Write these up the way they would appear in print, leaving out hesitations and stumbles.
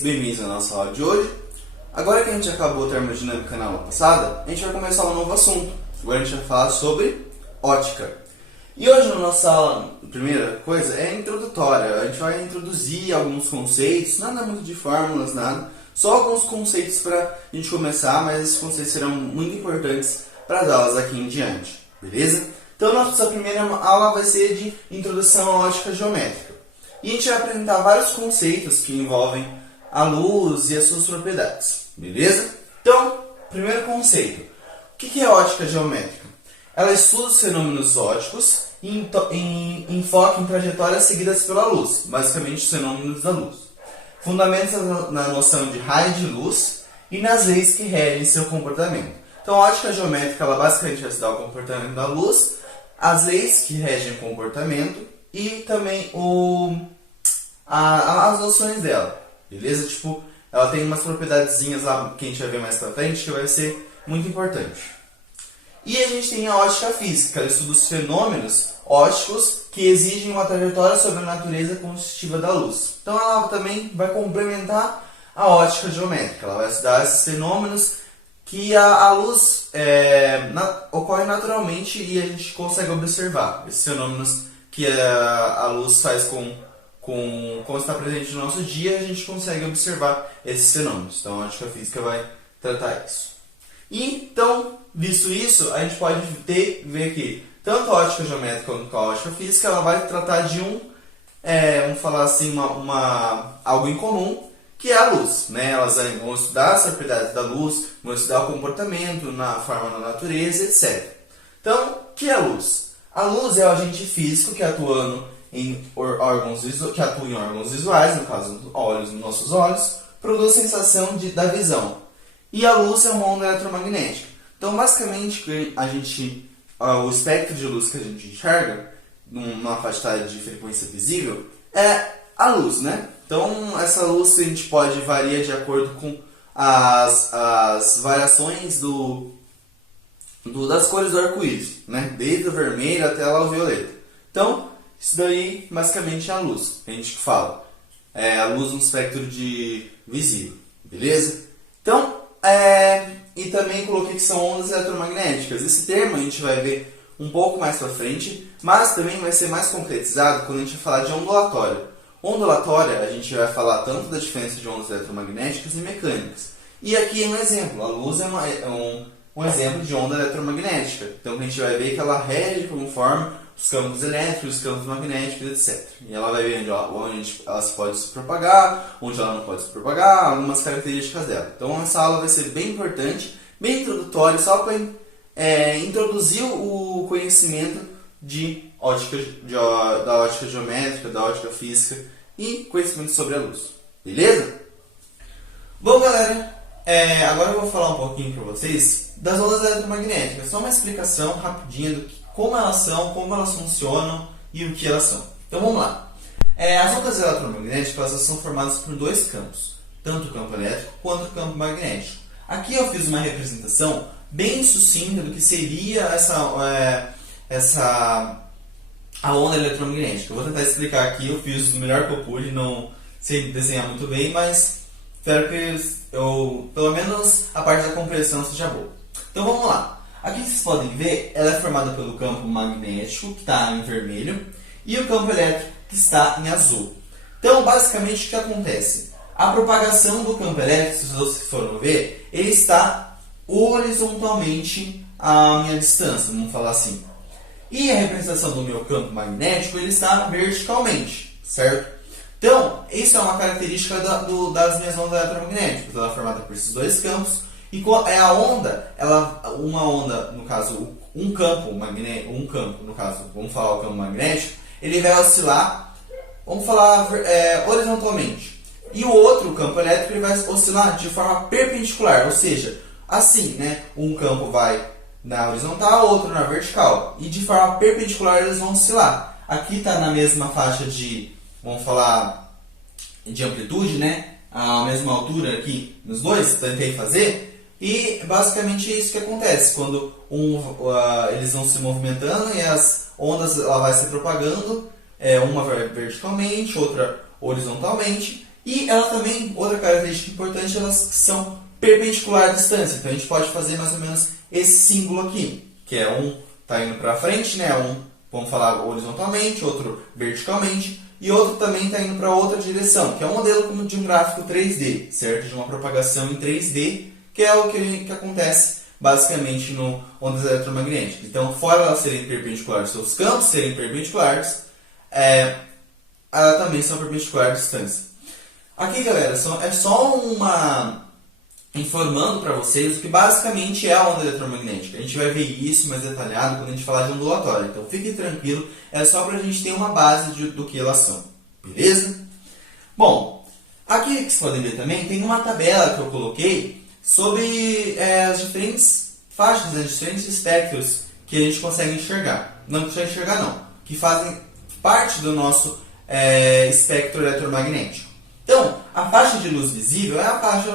vocês? Bem-vindos à nossa aula de hoje. Agora que a gente acabou a termodinâmica na aula passada, a gente vai começar um novo assunto. Agora a gente vai falar sobre ótica. E hoje na nossa aula, a primeira coisa é introdutória. A gente vai introduzir alguns conceitos, nada muito de fórmulas, nada. Só alguns conceitos para a gente começar, mas esses conceitos serão muito importantes para as aulas aqui em diante. Beleza? Então nossa primeira aula vai ser de introdução à ótica geométrica. E a gente vai apresentar vários conceitos que envolvem a luz e as suas propriedades. Beleza? Então, primeiro conceito. O que é ótica geométrica? Ela estuda os fenômenos óticos e enfoca em trajetórias seguidas pela luz. Basicamente, os fenômenos da luz. Fundamenta na noção de raio de luz e nas leis que regem seu comportamento. Então, a ótica geométrica, ela basicamente vai estudar o comportamento da luz, as leis que regem o comportamento e também as noções dela. Beleza? Tipo, ela tem umas propriedadezinhas lá que a gente vai ver mais pra frente que vai ser muito importante. E a gente tem a ótica física, que ela estuda os fenômenos ópticos que exigem uma trajetória sobre a natureza constitutiva da luz. Então ela também vai complementar a ótica geométrica. Ela vai estudar esses fenômenos que a luz ocorre naturalmente e a gente consegue observar. Esses fenômenos que a luz faz quando está presente no nosso dia, a gente consegue observar esses fenômenos. Então a ótica física vai tratar isso. E, então, visto isso, a gente pode ver que tanto a ótica geométrica quanto a ótica física, ela vai tratar de vamos falar assim, algo em comum, que é a luz. Né? Elas vão estudar as propriedades da luz, vão estudar o comportamento, na forma da natureza, etc. Então, o que é a luz? A luz é o agente físico que atua em órgãos visuais, no caso, olhos, nossos olhos, produz sensação da visão. E a luz é uma onda eletromagnética. Então, basicamente, o espectro de luz que a gente enxerga, numa faixa de frequência visível, é a luz, né? Então, essa luz a gente pode variar de acordo com as variações das cores do arco-íris, né? Desde o vermelho até lá o violeta. Então, isso daí basicamente é a luz, que a gente fala. É a luz no espectro visível, beleza? Então, e também coloquei que são ondas eletromagnéticas. Esse termo a gente vai ver um pouco mais pra frente, mas também vai ser mais concretizado quando a gente falar de ondulatória. Ondulatória, a gente vai falar tanto da diferença de ondas eletromagnéticas e mecânicas. E aqui é um exemplo. A luz é um exemplo de onda eletromagnética. Então a gente vai ver que ela rege conforme os campos elétricos, os campos magnéticos, etc. E ela vai ver onde ela pode se propagar, onde ela não pode se propagar, algumas características dela. Então essa aula vai ser bem importante, bem introdutória, só para introduzir o conhecimento da ótica geométrica, da ótica física e conhecimento sobre a luz. Beleza? Bom, galera, agora eu vou falar um pouquinho para vocês das ondas eletromagnéticas. Só uma explicação rapidinha do como elas são, como elas funcionam e o que elas são. Então vamos lá. As ondas eletromagnéticas elas são formadas por dois campos, tanto o campo elétrico quanto o campo magnético. Aqui eu fiz uma representação bem sucinta do que seria a onda eletromagnética. Eu vou tentar explicar aqui, eu fiz o melhor que eu pude, não sei desenhar muito bem, mas espero que pelo menos a parte da compreensão seja boa. Então vamos lá. Aqui vocês podem ver, ela é formada pelo campo magnético, que está em vermelho, e o campo elétrico, que está em azul. Então, basicamente, o que acontece? A propagação do campo elétrico, se vocês forem ver, ele está horizontalmente à minha distância, vamos falar assim. E a representação do meu campo magnético, ele está verticalmente, certo? Então, isso é uma característica das minhas ondas eletromagnéticas. Ela é formada por esses dois campos. E a onda, uma onda, no caso, um campo, no caso, vamos falar o campo magnético, ele vai oscilar, vamos falar horizontalmente. E o outro, o campo elétrico, ele vai oscilar de forma perpendicular, ou seja, assim, né? Um campo vai na horizontal, outro na vertical. E de forma perpendicular eles vão oscilar. Aqui está na mesma faixa vamos falar, de amplitude, né? A mesma altura aqui nos dois, tentei fazer. E basicamente é isso que acontece, quando eles vão se movimentando e as ondas vai se propagando, uma verticalmente, outra horizontalmente, E elas também, outra característica importante, elas são perpendicular à distância. Então a gente pode fazer mais ou menos esse símbolo aqui, que é um está indo para frente, né? Um, vamos falar horizontalmente, outro verticalmente, e outro também está indo para outra direção, que é um modelo como de um gráfico 3D, certo? De uma propagação em 3D, que é o que acontece basicamente no ondas eletromagnéticas. Então, fora elas serem perpendiculares, seus campos serem perpendiculares, elas também são perpendiculares à distância. Aqui, galera, é só uma informando para vocês o que basicamente é a onda eletromagnética. A gente vai ver isso mais detalhado quando a gente falar de ondulatória. Então fique tranquilo, é só para a gente ter uma base do que elas são. Beleza? Bom, aqui que vocês podem ver também, tem uma tabela que eu coloquei sobre as diferentes faixas, os diferentes espectros que a gente consegue enxergar. Não consegue enxergar não, que fazem parte do nosso espectro eletromagnético. Então, a faixa de luz visível é a faixa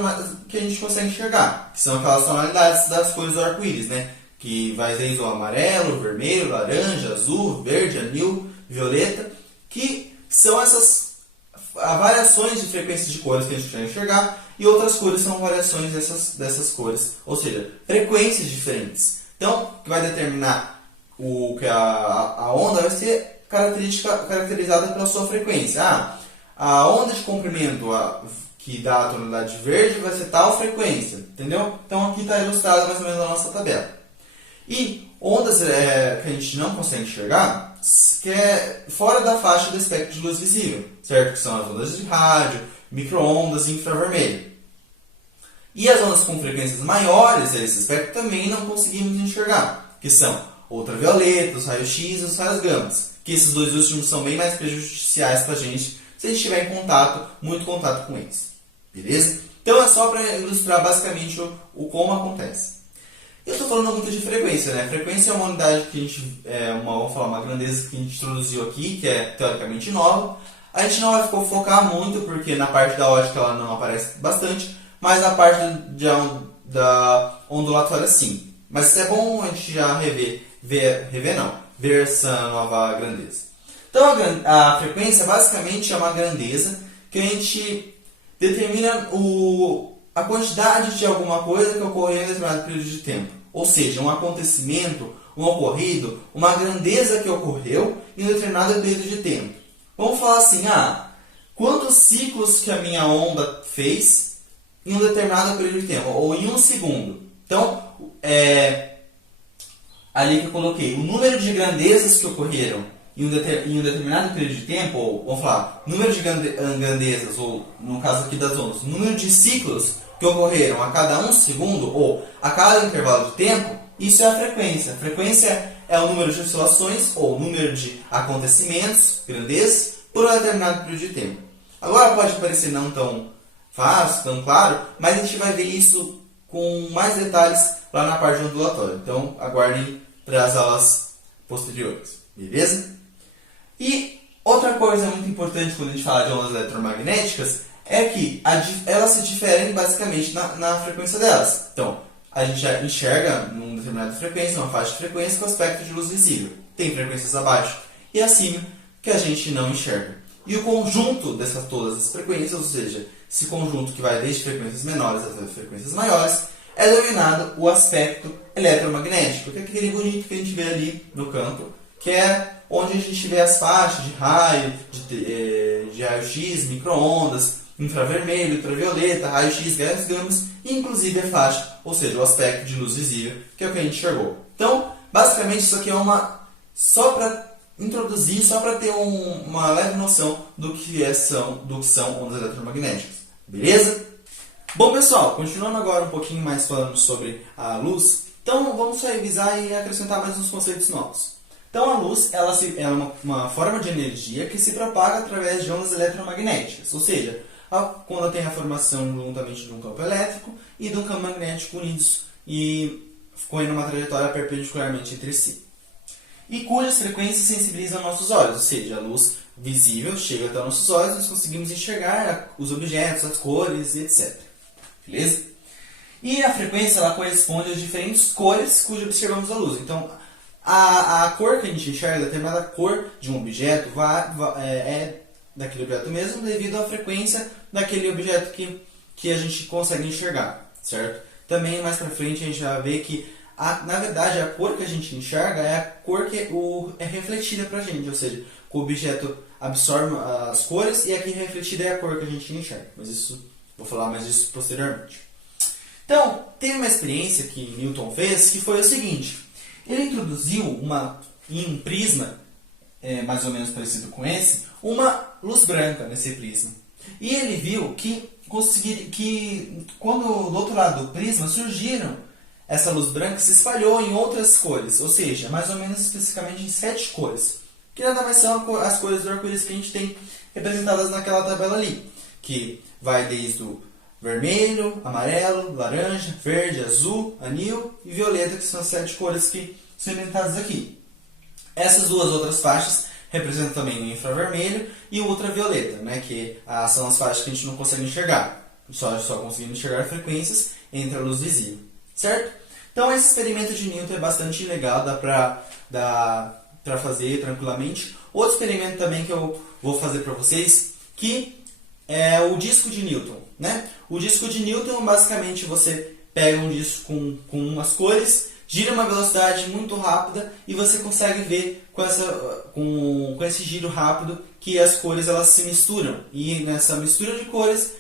que a gente consegue enxergar, que são aquelas tonalidades das cores do arco-íris, né? Que vai desde o amarelo, vermelho, laranja, azul, verde, anil, violeta, que são essas variações de frequências de cores que a gente consegue enxergar, e outras cores são variações dessas cores, ou seja, frequências diferentes. Então, o que vai determinar que a onda vai ser caracterizada pela sua frequência. A onda de comprimento que dá a tonalidade verde vai ser tal frequência, entendeu? Então aqui está ilustrado mais ou menos a nossa tabela. E ondas que a gente não consegue enxergar, que é fora da faixa do espectro de luz visível, certo? Que são as ondas de rádio, micro-ondas e infravermelho. E as ondas com frequências maiores desse espectro também não conseguimos enxergar, que são ultravioleta, os raios-x e os raios gamas, que esses dois últimos são bem mais prejudiciais para a gente se a gente estiver em muito contato com eles. Beleza? Então é só para ilustrar basicamente o como acontece. Eu estou falando muito de frequência, né? Frequência é uma unidade que a gente, vamos falar, uma grandeza que a gente introduziu aqui, que é teoricamente nova. A gente não vai focar muito, porque na parte da ótica ela não aparece bastante, mas na parte da ondulatória sim. Mas é bom a gente já ver essa nova grandeza. Então a frequência basicamente é uma grandeza que a gente determina a quantidade de alguma coisa que ocorreu em determinado período de tempo. Ou seja, um acontecimento, um ocorrido, uma grandeza que ocorreu em um determinado período de tempo. Vamos falar assim, quantos ciclos que a minha onda fez em um determinado período de tempo, ou em um segundo. Então, ali que eu coloquei, o número de grandezas que ocorreram em um determinado período de tempo, ou vamos falar, número de grandezas, ou no caso aqui das ondas, número de ciclos que ocorreram a cada um segundo, ou a cada intervalo de tempo, isso é a frequência. A frequência é o número de oscilações, ou o número de acontecimentos, grandezas, por um determinado período de tempo. Agora pode parecer não tão fácil, tão claro, mas a gente vai ver isso com mais detalhes lá na parte ondulatória. Então, aguardem para as aulas posteriores. Beleza? E outra coisa muito importante quando a gente fala de ondas eletromagnéticas é que elas se diferem basicamente na frequência delas. Então, a gente já enxerga numa determinada frequência, uma faixa de frequência com aspecto de luz visível. Tem frequências abaixo e acima que a gente não enxerga. E o conjunto dessas todas as frequências, ou seja, esse conjunto que vai desde frequências menores até frequências maiores, é denominado o aspecto eletromagnético, que é aquele bonito que a gente vê ali no campo, que é onde a gente vê as faixas de raio, de raio-x, micro-ondas, infravermelho, ultravioleta, raio-x, raios gamas, e inclusive a faixa, ou seja, o aspecto de luz visível, que é o que a gente enxergou. Então, basicamente, isso aqui é só para introduzir, só para ter uma leve noção do que são ondas eletromagnéticas. Beleza? Bom, pessoal, continuando agora um pouquinho mais falando sobre a luz, então vamos revisar e acrescentar mais uns conceitos novos. Então, a luz ela é uma forma de energia que se propaga através de ondas eletromagnéticas, ou seja, quando tem a formação juntamente de um campo elétrico e de um campo magnético unidos e correndo uma trajetória perpendicularmente entre si. E cujas frequências sensibilizam nossos olhos, ou seja, a luz visível chega até nossos olhos e nós conseguimos enxergar os objetos, as cores, etc. Beleza? E a frequência ela corresponde às diferentes cores cujas observamos a luz. Então, a cor que a gente enxerga, determinada cor de um objeto, é daquele objeto mesmo devido à frequência daquele objeto que a gente consegue enxergar, certo? Também mais para frente a gente vai ver que na verdade a cor que a gente enxerga é a cor que é refletida para a gente, ou seja, o objeto absorve as cores e aqui refletida é a cor que a gente enxerga. Mas isso, vou falar mais disso posteriormente. Então, teve uma experiência que Newton fez que foi o seguinte: ele introduziu em um prisma, mais ou menos parecido com esse, uma luz branca nesse prisma. E ele viu que quando do outro lado do prisma surgiram, essa luz branca se espalhou em outras cores, ou seja, mais ou menos especificamente em 7 cores. Que nada mais são as cores do arco-íris que a gente tem representadas naquela tabela ali, que vai desde o vermelho, amarelo, laranja, verde, azul, anil e violeta, que são as 7 cores que são representadas aqui. Essas duas outras faixas representam também o infravermelho e o ultravioleta, né, que são as faixas que a gente não consegue enxergar. Só conseguimos enxergar frequências entre a luz visível, certo? Então esse experimento de Newton é bastante legal, dá para fazer tranquilamente. Outro experimento também que eu vou fazer para vocês, que é o disco de Newton, né? O disco de Newton, basicamente, você pega um disco com umas cores, gira uma velocidade muito rápida e você consegue ver com esse giro rápido que as cores elas se misturam. E nessa mistura de cores,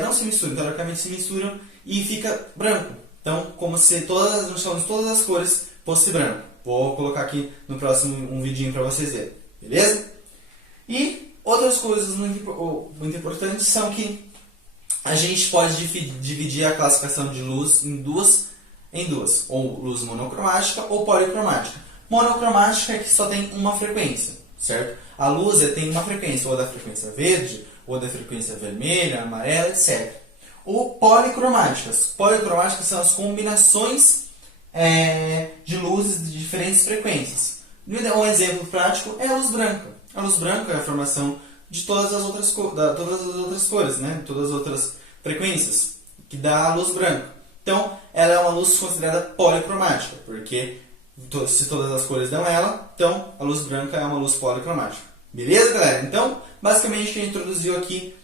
não se misturam, teoricamente se misturam e fica branco. Então, como se todas as cores fosse branco. Vou colocar aqui no próximo um vidinho para vocês verem, beleza? E outras coisas muito importantes são que a gente pode dividir a classificação de luz em duas, ou luz monocromática ou policromática. Monocromática é que só tem uma frequência, certo? A luz tem uma frequência, ou da frequência verde, ou da frequência vermelha, amarela, etc. Ou policromáticas. Policromáticas são as combinações de luzes de diferentes frequências. Um exemplo prático é a luz branca. A luz branca é a formação de todas as outras cores, né? Todas as outras frequências, que dá a luz branca. Então, ela é uma luz considerada policromática, porque se todas as cores dão ela, então a luz branca é uma luz policromática. Beleza, galera? Então, basicamente, a gente introduziu aqui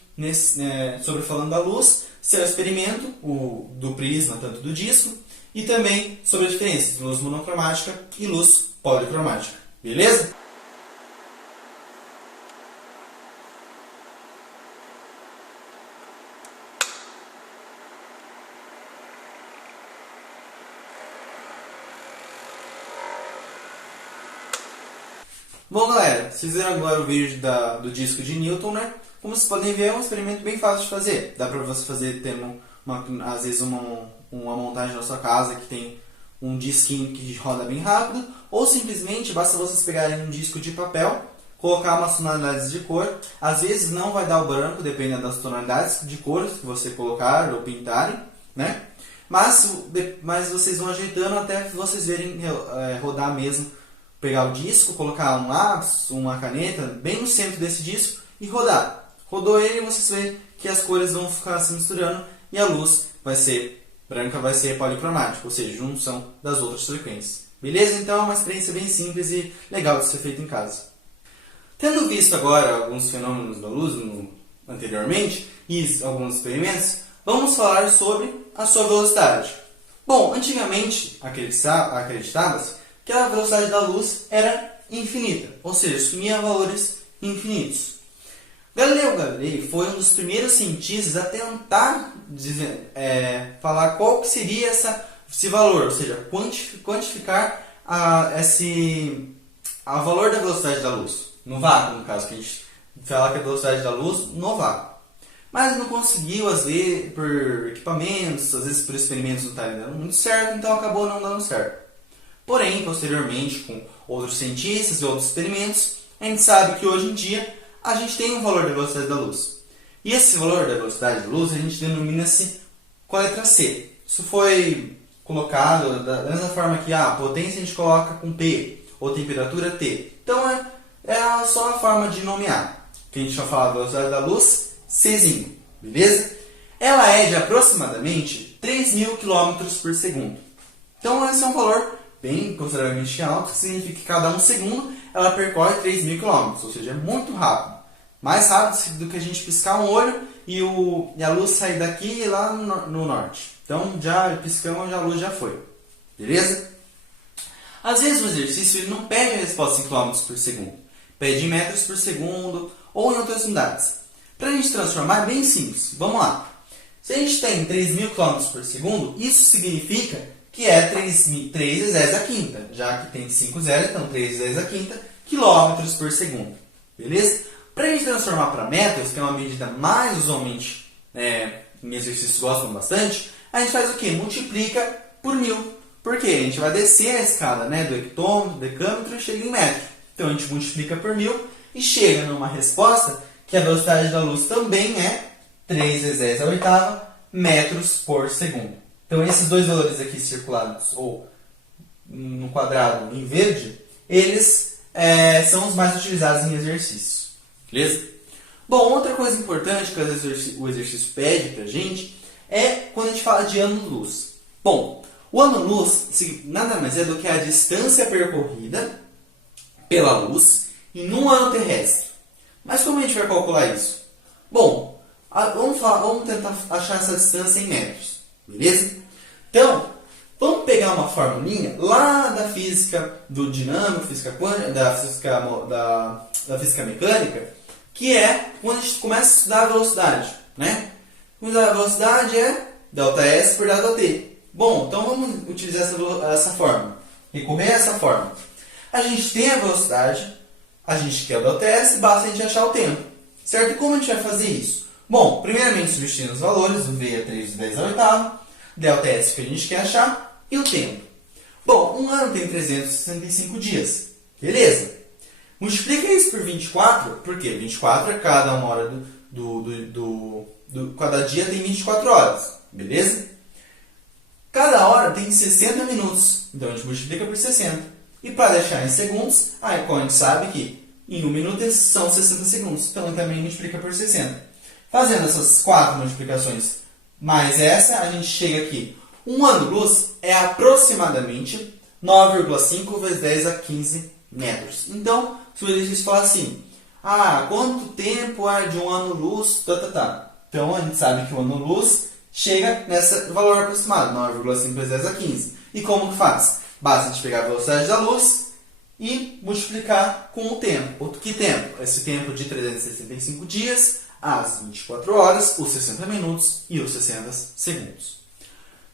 sobre falando da luz, seu experimento, do prisma, tanto do disco, e também sobre a diferença de luz monocromática e luz policromática. Beleza? Bom, galera, vocês viram agora o vídeo do disco de Newton, né? Como vocês podem ver, é um experimento bem fácil de fazer. Dá para você fazer tendo, às vezes, uma montagem na sua casa que tem um disquinho que roda bem rápido, ou simplesmente basta vocês pegarem um disco de papel, colocar umas tonalidades de cor. Às vezes não vai dar o branco, dependendo das tonalidades de cor que você colocar ou pintarem, né? Mas vocês vão ajeitando até vocês verem rodar mesmo. Pegar o disco, colocar um lápis, uma caneta bem no centro desse disco e rodar. Rodou ele e vocês veem que as cores vão ficar se misturando e a luz vai ser branca, vai ser policromática, ou seja, junção das outras frequências. Beleza? Então é uma experiência bem simples e legal de ser feita em casa. Tendo visto agora alguns fenômenos da luz anteriormente e alguns experimentos, vamos falar sobre a sua velocidade. Bom, antigamente acreditava-se que a velocidade da luz era infinita, ou seja, assumia valores infinitos. Galileu Galilei foi um dos primeiros cientistas a tentar falar qual que seria esse valor, ou seja, quantificar o valor da velocidade da luz, no vácuo, no caso, que a gente fala que é a velocidade da luz no vácuo. Mas não conseguiu, às vezes, por equipamentos, às vezes por experimentos não estava dando muito certo, então acabou não dando certo. Porém, posteriormente, com outros cientistas e outros experimentos, a gente sabe que hoje em dia a gente tem um valor da velocidade da luz. E esse valor da velocidade da luz a gente denomina-se com a letra C. Isso foi colocado da mesma forma que a potência a gente coloca com P, ou temperatura T. Então é só a forma de nomear. Que a gente vai falar da velocidade da luz, Czinho, beleza? Ela é de aproximadamente 3.000 km por segundo. Então esse é um valor bem consideravelmente alto, que significa que cada segundo ela percorre 3.000 km, ou seja, é muito rápido. Mais rápido do que a gente piscar um olho e a luz sair daqui e lá no norte. Então, já piscamos, a luz já foi. Beleza? Às vezes o exercício ele não pede a resposta em km por segundo. Pede em metros por segundo ou em outras unidades. Para a gente transformar é bem simples. Vamos lá. Se a gente tem 3.000 km por segundo, isso significa que é 3 vezes 10 a quinta. Já que tem 5 zeros, então 3 vezes 10 a quinta quilômetros por segundo. Beleza? Para a gente transformar para metros, que é uma medida mais usualmente em exercícios gostam bastante, a gente faz o quê? Multiplica por 1.000. Por quê? A gente vai descer a escala do hectômetro, decâmetro e chega em metro. Então a gente multiplica por 1.000 e chega numa resposta que a velocidade da luz também é 3 vezes 10 a oitava metros por segundo. Então esses dois valores aqui circulados, ou no quadrado em verde, eles são os mais utilizados em exercícios. Beleza? Bom, outra coisa importante que o exercício pede pra gente é quando a gente fala de ano-luz. Bom, o ano-luz nada mais é do que a distância percorrida pela luz em um ano terrestre. Mas como a gente vai calcular isso? Bom, vamos tentar achar essa distância em metros. Beleza? Então, vamos pegar uma formulinha lá da física do dinâmico, física quântica, da física mecânica, que é quando a gente começa a estudar a velocidade. Né? A velocidade é ΔS por ΔT. Bom, então vamos utilizar essa fórmula. Recorrer a essa fórmula. A gente tem a velocidade, a gente quer o ΔS, basta a gente achar o tempo. Certo? E como a gente vai fazer isso? Bom, primeiramente substituindo os valores, o V é 3 vezes 10 a oitava, ΔS que a gente quer achar, e o tempo. Bom, um ano tem 365 dias. Beleza? Multiplica isso por 24, porque 24 é cada uma hora cada dia tem 24 horas. Beleza? Cada hora tem 60 minutos. Então a gente multiplica por 60. E para deixar em segundos, a gente sabe que em 1 minuto são 60 segundos. Então também multiplica por 60. Fazendo essas 4 multiplicações mais essa, a gente chega aqui. Um ano-luz é aproximadamente 9,5 vezes 10 a 15 metros. Então, se o exercício falar assim, quanto tempo é de um ano-luz? Então, a gente sabe que o ano-luz chega nesse valor aproximado, 9,5 vezes 10 a 15. E como que faz? Basta a gente pegar a velocidade da luz e multiplicar com o tempo. Que tempo? Esse tempo de 365 dias, as 24 horas, os 60 minutos e os 60 segundos.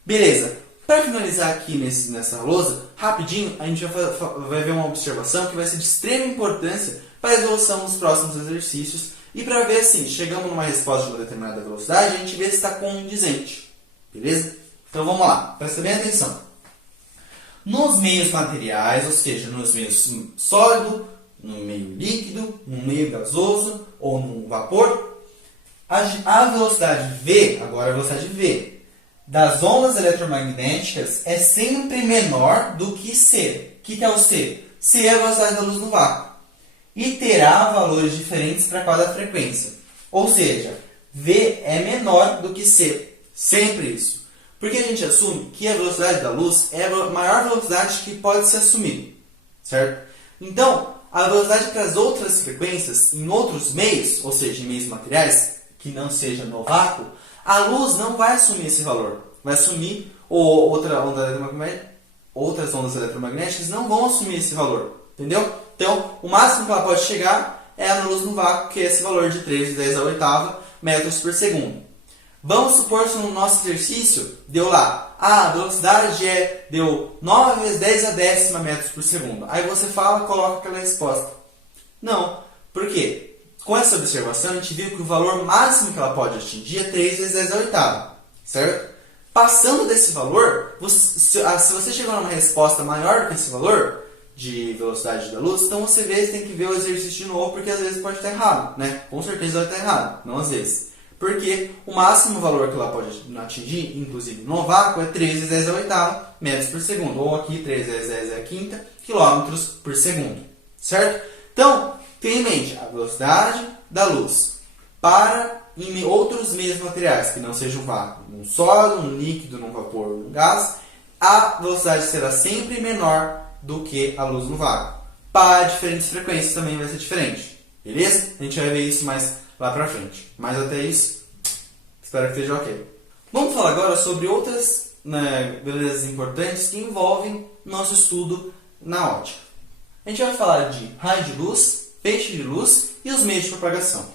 Beleza. Para finalizar aqui nessa lousa, rapidinho, a gente vai ver uma observação que vai ser de extrema importância para a resolução dos próximos exercícios e para ver assim, chegamos numa resposta de uma determinada velocidade, a gente vê se está condizente. Beleza? Então vamos lá, presta bem atenção. Nos meios materiais, ou seja, nos meios sólido, no meio líquido, no meio gasoso ou no vapor, a velocidade V, agora a velocidade V, das ondas eletromagnéticas é sempre menor do que C. O que é o C? C é a velocidade da luz no vácuo. E terá valores diferentes para cada frequência. Ou seja, V é menor do que C. Sempre isso. Porque a gente assume que a velocidade da luz é a maior velocidade que pode ser assumida. Certo? Então, a velocidade para as outras frequências, em outros meios, ou seja, em meios materiais, que não seja no vácuo, a luz não vai assumir esse valor. Vai assumir, ou outras ondas eletromagnéticas não vão assumir esse valor. Entendeu? Então, o máximo que ela pode chegar é a luz no vácuo, que é esse valor de 3 vezes 10 a oitava metros por segundo. Vamos supor que no nosso exercício deu lá, a velocidade deu 9 vezes 10 a décima metros por segundo. Aí você coloca aquela resposta. Não. Por quê? Com essa observação, a gente viu que o valor máximo que ela pode atingir é 3 vezes 10 a oitava. Certo? Passando desse valor, se você chegou numa resposta maior do que esse valor de velocidade da luz, então você tem que ver o exercício de novo, porque às vezes pode estar errado. Né? Com certeza vai estar errado, não às vezes. Porque o máximo valor que ela pode atingir, inclusive no vácuo, é 3 vezes 10 a oitava metros por segundo. Ou aqui, 3 vezes 10 a quinta quilômetros por segundo. Certo? Então, tenha em mente a velocidade da luz para em outros meios materiais, que não seja o vácuo. Um sólido, um líquido, um vapor, um gás, a velocidade será sempre menor do que a luz no vácuo. Para diferentes frequências também vai ser diferente. Beleza? A gente vai ver isso mais lá pra frente. Mas até isso, Espero que esteja ok. Vamos falar agora sobre outras, né, belezas importantes que envolvem nosso estudo na ótica. A gente vai falar de raio de luz, feixe de luz e os meios de propagação.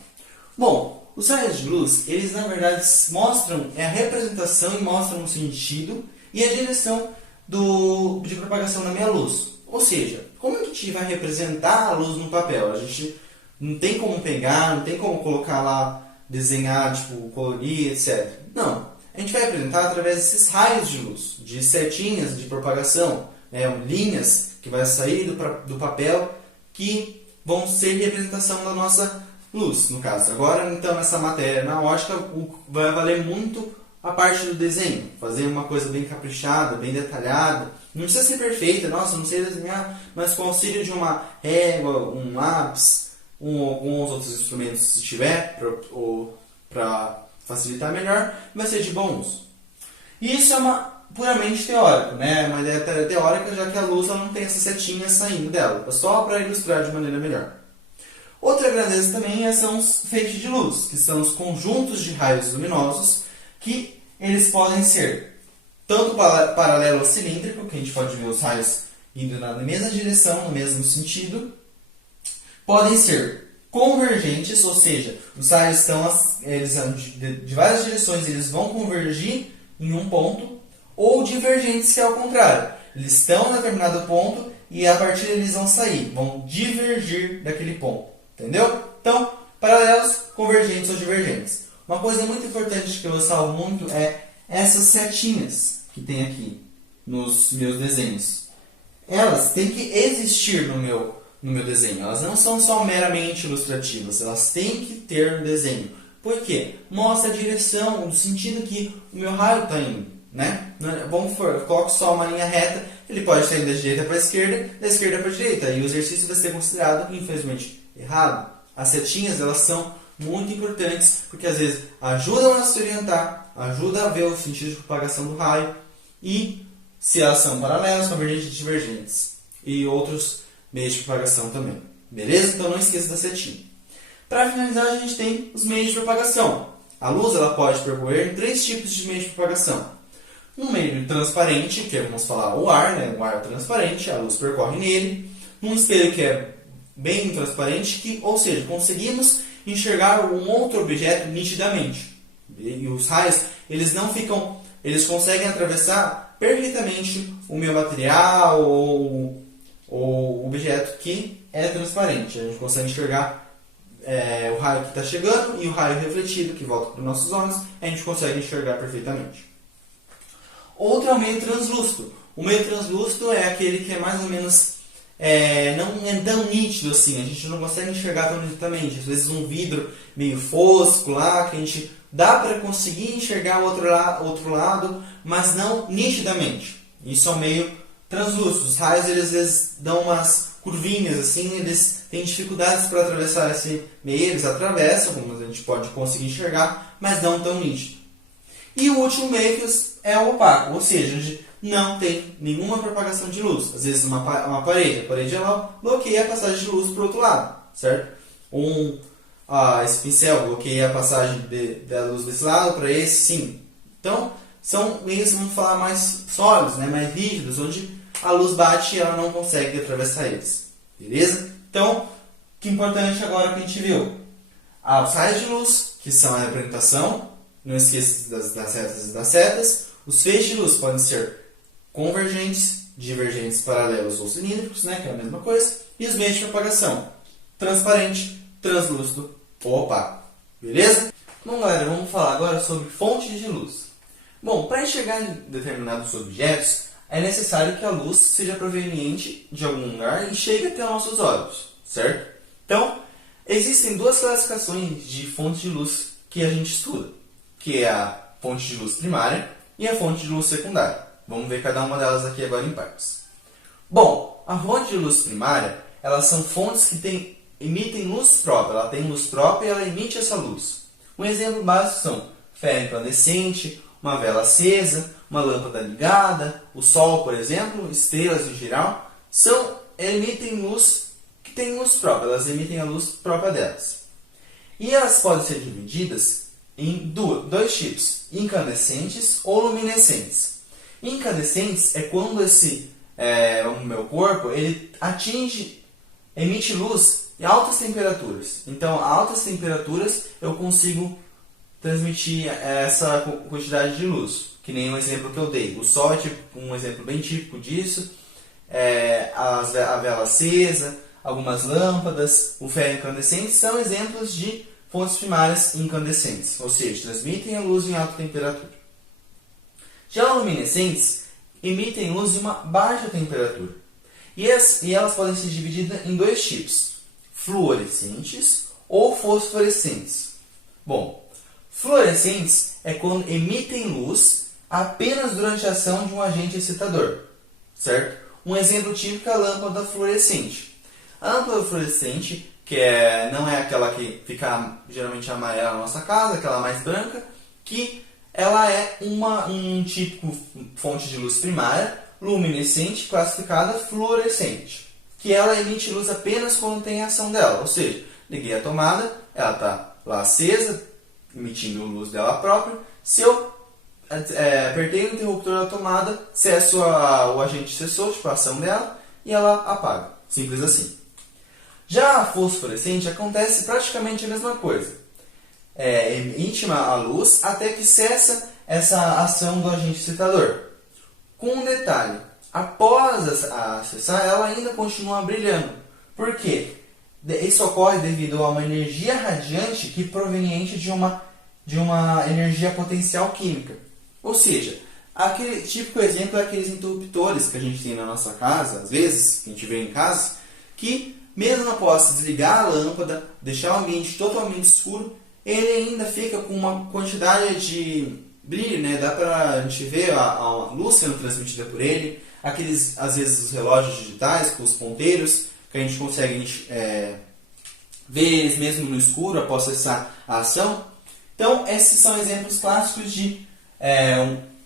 Bom, os raios de luz, eles na verdade mostram a representação e mostram o sentido e a direção de propagação da minha luz. Ou seja, como a gente vai representar a luz no papel? A gente não tem como pegar, não tem como colocar lá, desenhar, tipo, colorir, etc. Não. A gente vai representar através desses raios de luz, de setinhas de propagação, né, linhas que vai sair do papel que vão ser representação da nossa luz, no caso. Agora, então, nessa matéria, na ótica, vai valer muito a parte do desenho. Fazer uma coisa bem caprichada, bem detalhada. Não precisa ser perfeita, nossa, não sei desenhar, mas com o auxílio de uma régua, um lápis, alguns outros instrumentos, se tiver, para facilitar melhor, vai ser de bom uso. E isso é puramente teórico, né? Uma ideia teórica, já que a luz ela não tem essas setinhas saindo dela, só para ilustrar de maneira melhor. Outra grandeza também são os feixes de luz, que são os conjuntos de raios luminosos que eles podem ser tanto paralelo ao cilíndrico, que a gente pode ver os raios indo na mesma direção, no mesmo sentido, podem ser convergentes, ou seja, os raios eles são de várias direções, eles vão convergir em um ponto, ou divergentes, que é ao contrário. Eles estão em determinado ponto e a partir eles vão sair, vão divergir daquele ponto. Entendeu? Então, paralelos, convergentes ou divergentes. Uma coisa muito importante que eu salvo muito é essas setinhas que tem aqui nos meus desenhos. Elas têm que existir no meu desenho. Elas não são só meramente ilustrativas, elas têm que ter no desenho. Por quê? Mostra a direção, o sentido que o meu raio está indo. Né? Vamos eu coloco só uma linha reta, ele pode estar indo da direita para a esquerda, da esquerda para a direita. E o exercício vai ser considerado, infelizmente, errado. As setinhas elas são muito importantes porque às vezes ajudam a se orientar, ajudam a ver o sentido de propagação do raio e se elas são paralelas, convergentes e divergentes. E outros meios de propagação também. Beleza? Então não esqueça da setinha. Para finalizar, a gente tem os meios de propagação. A luz ela pode percorrer 3 tipos de meios de propagação. Um meio transparente, que vamos falar o ar, né? O ar é transparente, a luz percorre nele. Um espelho que é bem transparente, ou seja, conseguimos enxergar um outro objeto nitidamente. E os raios, eles conseguem atravessar perfeitamente o meu material ou o objeto que é transparente. A gente consegue enxergar o raio que está chegando e o raio refletido que volta para os nossos olhos, a gente consegue enxergar perfeitamente. Outro é o meio translúcido. O meio translúcido é aquele que é mais ou menos não é tão nítido assim, a gente não consegue enxergar tão nitidamente. Às vezes um vidro meio fosco lá, que a gente dá para conseguir enxergar o outro lado, mas não nitidamente. Isso é o meio translúcido. Os raios eles às vezes dão umas curvinhas assim, eles têm dificuldades para atravessar esse meio, eles atravessam, como a gente pode conseguir enxergar, mas não tão nítido. E o último meio é o opaco, ou seja, a gente não tem nenhuma propagação de luz. Às vezes uma parede ela bloqueia a passagem de luz para o outro lado, certo? Esse pincel bloqueia a passagem da luz desse lado para esse, sim. Então, são meios, vamos falar, mais sólidos, né? Mais rígidos, onde a luz bate e ela não consegue atravessar eles. Beleza? Então, o que é importante agora que a gente viu? Os raios de luz, que são a representação. Não esqueça das retas e das setas. Os feixes de luz podem ser convergentes, divergentes, paralelos ou cilíndricos, né, que é a mesma coisa. E os meios de propagação: transparente, translúcido ou opaco. Beleza? Bom, galera, vamos falar agora sobre fontes de luz. Bom, para enxergar em determinados objetos, é necessário que a luz seja proveniente de algum lugar e chegue até nossos olhos, certo? Então, existem 2 classificações de fontes de luz que a gente estuda, que é a fonte de luz primária e a fonte de luz secundária. Vamos ver cada uma delas aqui agora em partes. Bom, a fonte de luz primária, elas são fontes que emitem luz própria. Ela tem luz própria e ela emite essa luz. Um exemplo básico são ferro incandescente, uma vela acesa, uma lâmpada ligada, o sol, por exemplo, estrelas em geral, emitem luz que tem luz própria. Elas emitem a luz própria delas. E elas podem ser divididas em dois tipos, incandescentes ou luminescentes. Incandescentes é quando o meu corpo ele emite luz em altas temperaturas. Então, a altas temperaturas eu consigo transmitir essa quantidade de luz, que nem o exemplo que eu dei. O sol é um exemplo bem típico disso, a vela acesa, algumas lâmpadas, o ferro incandescente são exemplos de fontes primárias incandescentes, ou seja, transmitem a luz em alta temperatura. Já luminescentes emitem luz em uma baixa temperatura. E elas podem ser divididas em dois tipos, fluorescentes ou fosforescentes. Bom, fluorescentes é quando emitem luz apenas durante a ação de um agente excitador, certo? Um exemplo típico é a lâmpada fluorescente. A lâmpada fluorescente, que não é aquela que fica geralmente amarela na nossa casa, aquela mais branca, que ela é um típico fonte de luz primária, luminescente, classificada fluorescente, que ela emite luz apenas quando tem a ação dela, ou seja, liguei a tomada, ela está lá acesa, emitindo luz dela própria. Se eu apertei o interruptor da tomada, o agente cessou, tipo a ação dela, e ela apaga. Simples assim. Já a fosforescente acontece praticamente a mesma coisa. Emite a luz até que cessa essa ação do agente excitador. Com um detalhe, após acessar, ela ainda continua brilhando. Por quê? Isso ocorre devido a uma energia radiante que é proveniente de uma energia potencial química. Ou seja, aquele típico exemplo é aqueles interruptores que a gente tem na nossa casa, às vezes, que a gente vê em casa, que mesmo após desligar a lâmpada, deixar o ambiente totalmente escuro, ele ainda fica com uma quantidade de brilho, né? Dá pra gente ver a luz sendo transmitida por ele, às vezes os relógios digitais com os ponteiros, que a gente consegue ver eles mesmo no escuro após cessar a ação. Então, esses são exemplos clássicos de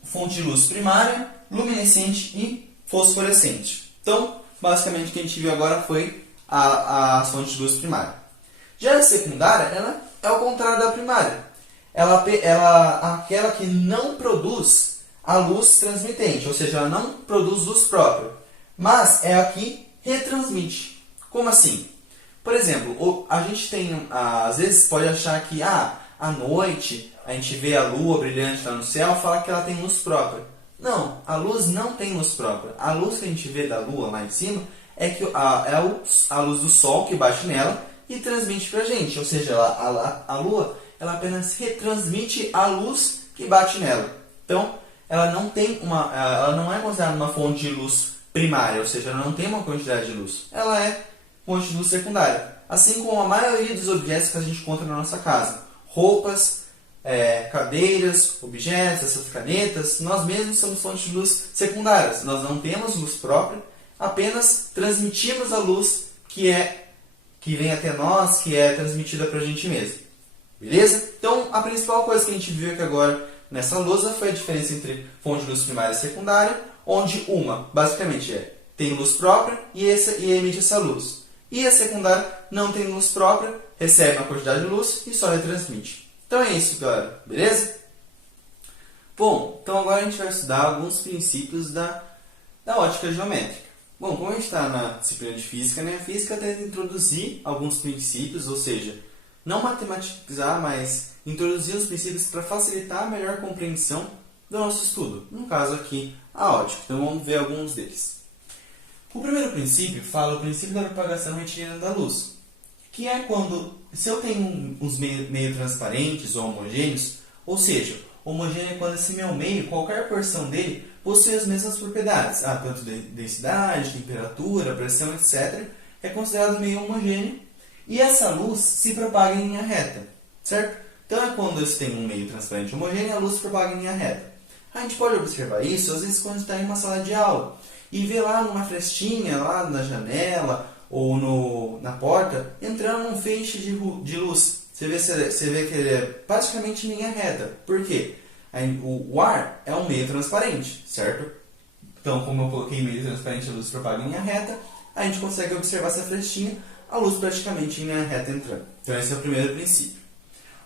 fonte de luz primária, luminescente e fosforescente. Então, basicamente o que a gente viu agora foi a fonte de luz primária. Já a secundária, ela é o contrário da primária. Aquela que não produz a luz transmitente, ou seja, ela não produz luz própria, mas é a que retransmite. Como assim? Por exemplo, a gente às vezes pode achar que à noite a gente vê a lua brilhante lá no céu e fala que ela tem luz própria. Não, a luz não tem luz própria. A luz que a gente vê da lua lá em cima é a luz do sol que bate nela e transmite pra gente. Ou seja, a lua ela apenas retransmite a luz que bate nela. Então, ela não é considerada uma fonte de luz primária, ou seja, ela não tem uma quantidade de luz. Ela é fonte de luz secundária. Assim como a maioria dos objetos que a gente encontra na nossa casa. Roupas, cadeiras, objetos, essas canetas, nós mesmos somos fontes de luz secundárias. Nós não temos luz própria, apenas transmitimos a luz que vem até nós, que é transmitida para a gente mesmo. Beleza? Então, a principal coisa que a gente viu aqui agora nessa lousa foi a diferença entre fonte de luz primária e secundária, onde uma, basicamente, tem luz própria e emite essa luz. E a secundária não tem luz própria, recebe uma quantidade de luz e só retransmite. Então é isso, galera. Beleza? Bom, então agora a gente vai estudar alguns princípios da ótica geométrica. Bom, como a gente está na disciplina de física, né? A física tenta introduzir alguns princípios, ou seja, não matematizar, mas introduzir os princípios para facilitar a melhor compreensão do nosso estudo. No caso aqui, a ótica. Então vamos ver alguns deles. O primeiro princípio fala o princípio da propagação retilínea da luz, que é quando, se eu tenho uns meio transparentes ou homogêneos, ou seja, homogêneo é quando esse meu meio, qualquer porção dele, possui as mesmas propriedades, tanto de densidade, temperatura, pressão, etc., é considerado meio homogêneo, e essa luz se propaga em linha reta, certo? Então é quando eu tenho um meio transparente homogêneo, a luz se propaga em linha reta. A gente pode observar isso, às vezes, quando está em uma sala de aula, e vê lá numa frestinha, lá na janela, ou na porta, entrando um feixe de luz. Você vê que ele é praticamente em linha reta. Por quê? O ar é um meio transparente, certo? Então, como eu coloquei meio transparente, a luz propaga em linha reta, a gente consegue observar essa frestinha, a luz praticamente em linha reta entrando. Então, esse é o primeiro princípio.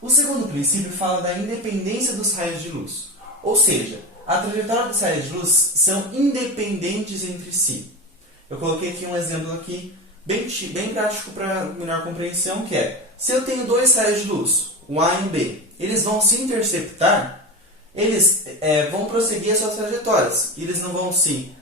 O segundo princípio fala da independência dos raios de luz. Ou seja, a trajetória dos raios de luz são independentes entre si. Eu coloquei aqui um exemplo aqui bem prático para melhor compreensão, que é, se eu tenho dois raios de luz, o A e o B, eles vão se interceptar, eles vão prosseguir as suas trajetórias. Eles não vão se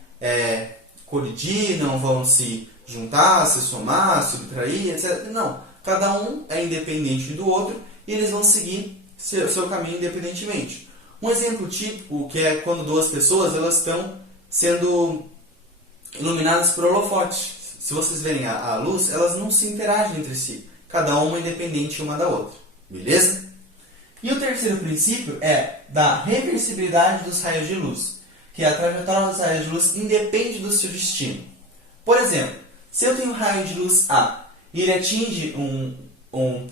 colidir, não vão se juntar, se somar, subtrair, etc. Não. Cada um é independente do outro e eles vão seguir seu caminho independentemente. Um exemplo típico que é quando duas pessoas elas estão sendo iluminadas por holofote. Se vocês verem a luz, elas não se interagem entre si. Cada uma é independente uma da outra. Beleza? E o terceiro princípio é da reversibilidade dos raios de luz, que a trajetória dos raios de luz independe do seu destino. Por exemplo, se eu tenho um raio de luz A e ele atinge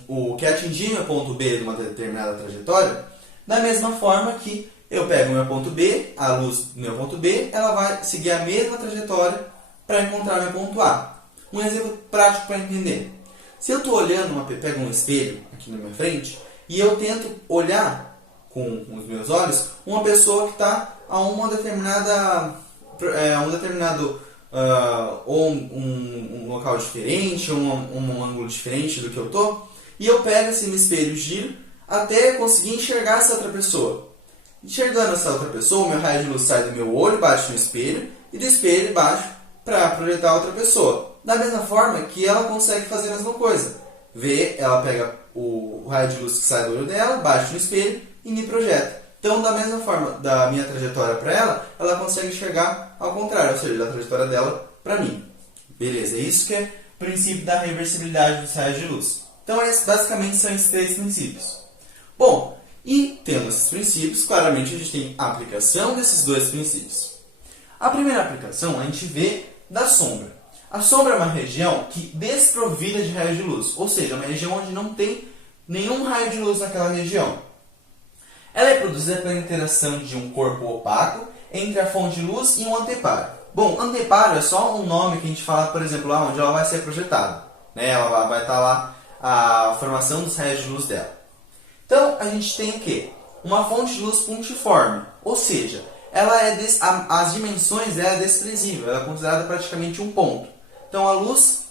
o que atingir meu ponto B de uma determinada trajetória, da mesma forma que eu pego o meu ponto B, a luz do meu ponto B, ela vai seguir a mesma trajetória para encontrar meu ponto A. Um exemplo prático para entender. Se eu estou olhando, pego um espelho aqui na minha frente, e eu tento olhar com os meus olhos uma pessoa que está a uma determinada ou um local diferente, ou um ângulo diferente do que eu estou, e eu pego esse meu espelho e giro até conseguir enxergar essa outra pessoa. Enxergando essa outra pessoa, o meu raio de luz sai do meu olho, bate no espelho, e do espelho bate para projetar a outra pessoa. Da mesma forma que ela consegue fazer a mesma coisa. Ela pega o raio de luz que sai do olho dela, bate no espelho e me projeta. Então, da mesma forma da minha trajetória para ela, ela consegue enxergar ao contrário, ou seja, da trajetória dela para mim. Beleza, isso que é o princípio da reversibilidade dos raios de luz. Então, basicamente são esses três princípios. Bom, e tendo esses princípios, claramente a gente tem a aplicação desses dois princípios. A primeira aplicação a gente vê da sombra. A sombra é uma região que desprovida de raios de luz, ou seja, uma região onde não tem nenhum raio de luz naquela região. Ela é produzida pela interação de um corpo opaco entre a fonte de luz e um anteparo. Bom, anteparo é só um nome que a gente fala, por exemplo, lá onde ela vai ser projetada. Ela vai estar lá a formação dos raios de luz dela. Então, a gente tem o quê? Uma fonte de luz pontiforme, ou seja, as dimensões dela é desprezível, ela é considerada praticamente um ponto. Então, a luz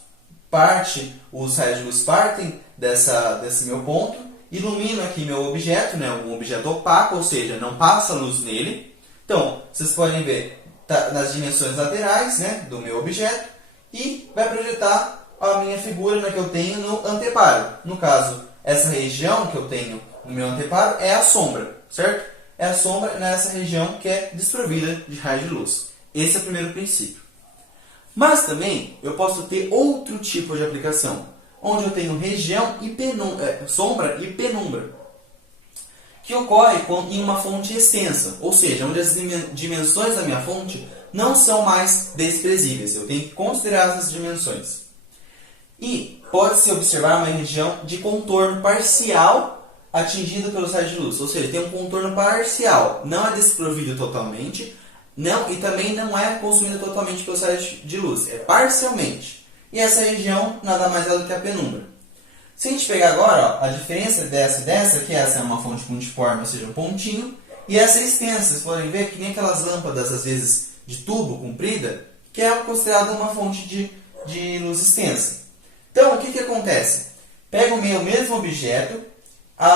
os raios de luz partem desse meu ponto, ilumina aqui meu objeto, um objeto opaco, ou seja, não passa luz nele. Então, vocês podem ver nas dimensões laterais do meu objeto e vai projetar a minha figura que eu tenho no anteparo. No caso, essa região que eu tenho no meu anteparo é a sombra, certo? É a sombra nessa região que é desprovida de raio de luz. Esse é o primeiro princípio. Mas também eu posso ter outro tipo de aplicação, onde eu tenho região e sombra e penumbra, que ocorre em uma fonte extensa, ou seja, onde as dimensões da minha fonte não são mais desprezíveis. Eu tenho que considerar essas dimensões. E pode-se observar uma região de contorno parcial atingida pelos raios de luz, ou seja, tem um contorno parcial, não é desprovido totalmente, e também não é consumido totalmente pelos raios de luz, é parcialmente. E essa região nada mais é do que a penumbra. Se a gente pegar agora a diferença dessa e dessa, que essa é uma fonte pontiforme, ou seja, um pontinho, e essa é extensa, vocês podem ver que nem aquelas lâmpadas, às vezes, de tubo comprida, que é considerada uma fonte de luz extensa. Então, o que acontece? Pega o mesmo objeto,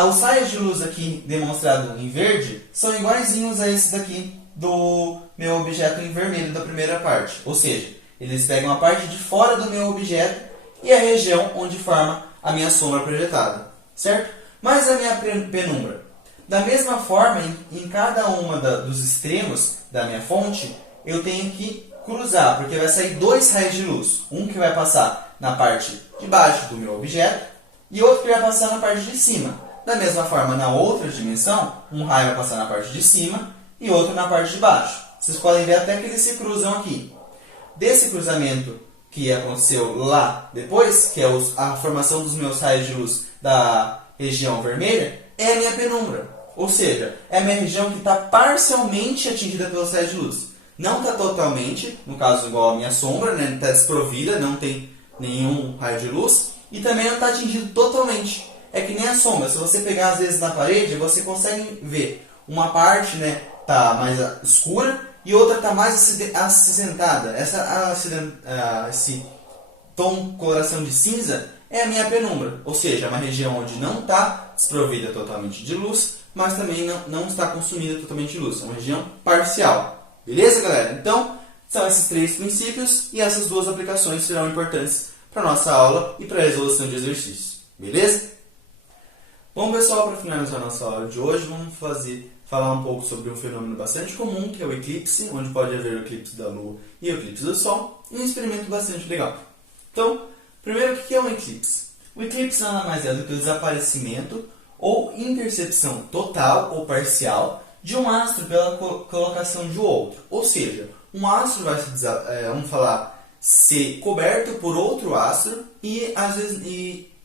os raios de luz aqui demonstrados em verde são iguaizinhos a esse daqui do meu objeto em vermelho da primeira parte. Ou seja, eles pegam a parte de fora do meu objeto e a região onde forma a minha sombra projetada, certo? Mas a minha penumbra. Da mesma forma, em cada uma dos extremos da minha fonte, eu tenho que cruzar, porque vai sair dois raios de luz. Um que vai passar na parte de baixo do meu objeto e outro que vai passar na parte de cima. Da mesma forma, na outra dimensão, um raio vai passar na parte de cima e outro na parte de baixo. Vocês podem ver até que eles se cruzam aqui. Desse cruzamento que aconteceu lá depois, que é a formação dos meus raios de luz da região vermelha, é a minha penumbra. Ou seja, é a minha região que está parcialmente atingida pelos raios de luz. Não está totalmente, no caso igual a minha sombra, está desprovida, não tem nenhum raio de luz, e também não está atingido totalmente. é que nem a sombra. Se você pegar às vezes na parede, você consegue ver uma parte, né, tá mais escura e outra tá mais acinzentada. Esse tom, coloração de cinza é a minha penumbra, ou seja, é uma região onde não está desprovida totalmente de luz, mas também não está consumida totalmente de luz. É uma região parcial. Beleza, galera? Então, são esses 3 princípios e essas 2 aplicações serão importantes para a nossa aula e para a resolução de exercícios. Beleza? Bom, pessoal, para finalizar a nossa aula de hoje, vamos falar um pouco sobre um fenômeno bastante comum, que é o eclipse, onde pode haver o eclipse da Lua e o eclipse do Sol, e um experimento bastante legal. Então, primeiro, o que é um eclipse? O eclipse nada mais é do que o desaparecimento ou intercepção total ou parcial de um astro pela colocação de outro. Ou seja, um astro vai ser coberto por outro astro e às vezes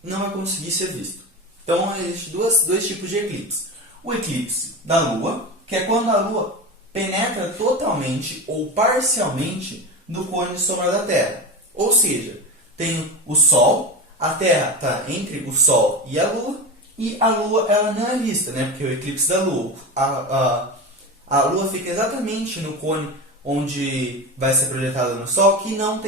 não vai conseguir ser visto. Então, existem dois tipos de eclipse. O eclipse da Lua, que é quando a Lua penetra totalmente ou parcialmente no cone de sombra da Terra. Ou seja, tem o Sol, a Terra está entre o Sol e a Lua ela não é vista, né? Porque o eclipse da Lua, a Lua fica exatamente no cone onde vai ser projetada no Sol, que não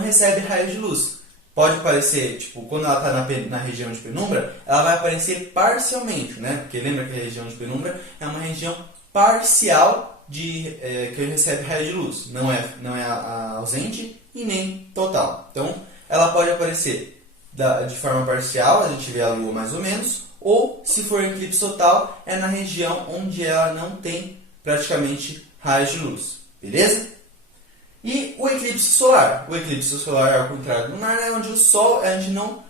recebe raio de luz. Pode aparecer, tipo, quando ela está na região de penumbra, ela vai aparecer parcialmente, né? Porque lembra que a região de penumbra é uma região parcial que recebe raio de luz. Não é ausente e nem total. Então, ela pode aparecer de forma parcial, a gente vê a Lua mais ou menos, ou, se for eclipse total, é na região onde ela não tem praticamente raios de luz. Beleza? E o eclipse solar? O eclipse solar é ao contrário do lunar, né? Onde o Sol, a gente não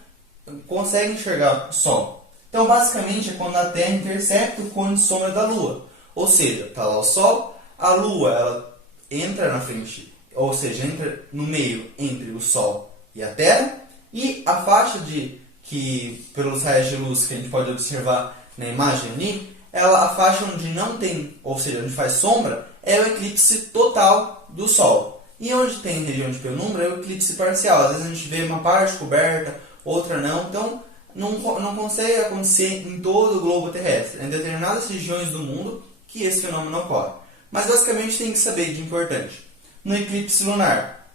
consegue enxergar o Sol. Então, basicamente, é quando a Terra intercepta o cone de sombra da Lua. Ou seja, está lá o Sol, a Lua ela entra na frente, ou seja, entra no meio entre o Sol e a Terra, e a faixa pelos raios de luz que a gente pode observar na imagem ali, a faixa onde não tem, ou seja, onde faz sombra, é o eclipse total do Sol. E onde tem região de penumbra é o eclipse parcial. Às vezes a gente vê uma parte coberta, outra não. Então, não consegue acontecer em todo o globo terrestre. É em determinadas regiões do mundo que esse fenômeno ocorre. Mas, basicamente, tem que saber de importante. No eclipse lunar,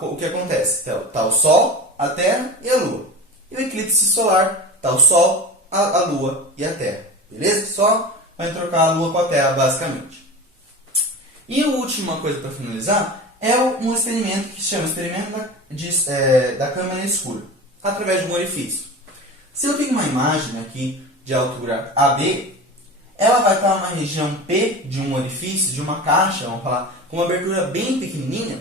o que acontece? Está o Sol, a Terra e a Lua. E o eclipse solar, está o Sol, a Lua e a Terra. Beleza? Só vai trocar a Lua com a Terra, basicamente. E a última coisa para finalizar é um experimento que se chama experimento da câmera escura, através de um orifício. Se eu tenho uma imagem aqui de altura AB, ela vai estar numa região P de um orifício, de uma caixa, vamos falar, com uma abertura bem pequenininha.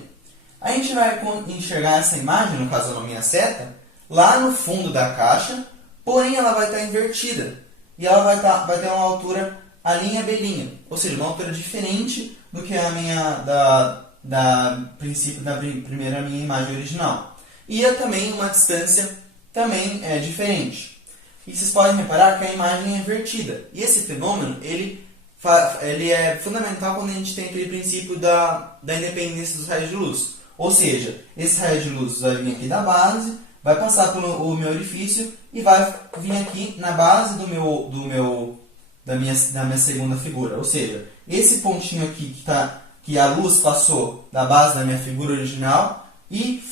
A gente vai enxergar essa imagem, no caso da minha seta, lá no fundo da caixa, porém ela vai estar invertida. E ela vai ter uma altura a linha B', ou seja, uma altura diferente do que a minha princípio da primeira minha imagem original. E também uma distância também diferente. E vocês podem reparar que a imagem é invertida. E esse fenômeno ele é fundamental quando a gente tem aquele princípio da independência dos raios de luz. Ou seja, esse raio de luz vai vir aqui da base, vai passar pelo meu orifício e vai vir aqui na base da minha segunda figura. Ou seja, esse pontinho aqui que a luz passou da base da minha figura original e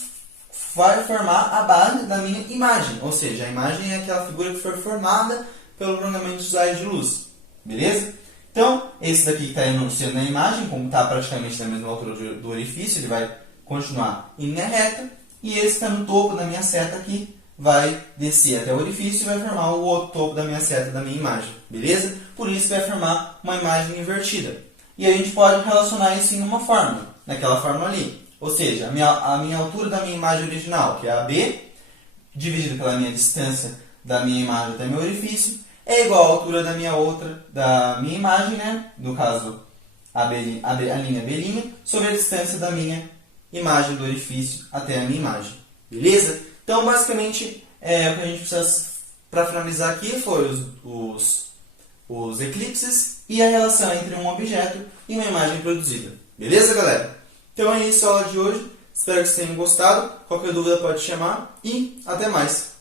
vai formar a base da minha imagem. Ou seja, a imagem é aquela figura que foi formada pelo prolongamento dos raios de luz. Beleza? Então, esse daqui que está enunciando na imagem, como está praticamente na mesma altura do orifício, ele vai continuar em linha reta. E esse está no topo da minha seta aqui, vai descer até o orifício e vai formar o outro topo da minha seta, da minha imagem. Beleza? Por isso vai formar uma imagem invertida. E a gente pode relacionar isso em uma fórmula, naquela fórmula ali. Ou seja, a minha altura da minha imagem original, que é AB, dividido pela minha distância da minha imagem até meu orifício, é igual à altura da minha imagem, né? No caso, a linha B', sobre a distância da minha imagem do orifício até a minha imagem. Beleza? Então, basicamente, o que a gente precisa, para finalizar aqui, foi os eclipses e a relação entre um objeto e uma imagem produzida. Beleza, galera? Então é isso a aula de hoje. Espero que vocês tenham gostado. Qualquer dúvida pode chamar e até mais.